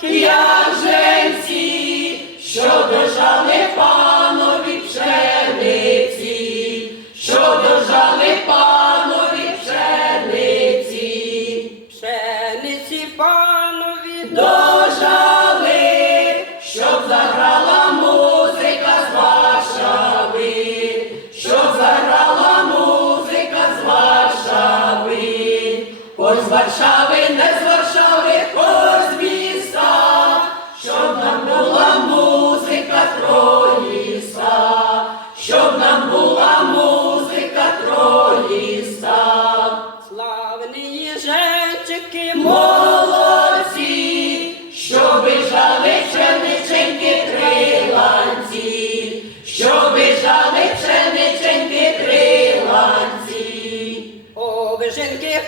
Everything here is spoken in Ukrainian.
княженці, що держали панові пшениці, що держали панові пшениці, пшениці панові дожали, щоб заграла музика з Варшави, щоб заграла музика з Варшави, ось з Варшави не з Варшави. Женчики, Молодці, що бежали пшениченьки триланці, що бежали пшениченьки триланці. о паночку, Ожинки,